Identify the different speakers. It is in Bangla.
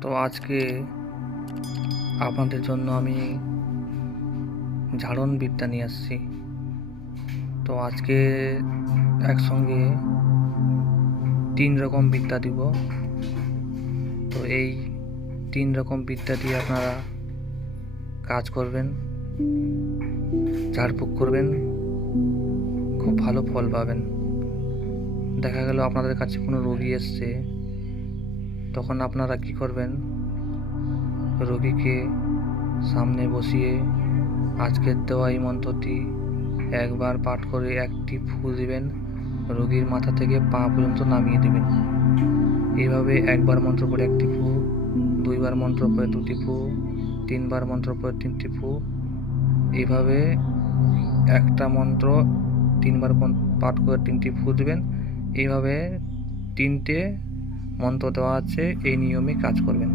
Speaker 1: তো আজকে আপনাদের জন্য আমি ঝাড়ন বিদ্যা নিয়ে আসছি। তো আজকে একসঙ্গে তিন রকম বিদ্যা দিব। তো এই তিন রকম বিদ্যা দিয়ে আপনারা কাজ করবেন, ঝাড়ফুঁক করবেন, খুব ভালো ফল পাবেন। দেখা গেল আপনাদের কাছে কোনো রোগী এসছে। তখন আপনারা কি করবেন? রোগীকে সামনে বসিয়ে আজকের দেওয়া এই মন্ত্রটি একবার পাঠ করে একটি ফু দিবেন, রোগীর মাথা থেকে পা পর্যন্ত নামিয়ে দিবেন। এইভাবে একবার মন্ত্র পড়ে একটি ফু দুইবার মন্ত্র পড়ে দুটি ফু তিনবার মন্ত্র পড়ে তিনটি ফু এইভাবে একটা মন্ত্র তিনবার পাঠ করে তিনটি ফু দিবেন। এইভাবে তিনটে মন্ত্র দেওয়া আছে এই নিয়মে কাজ করবেন।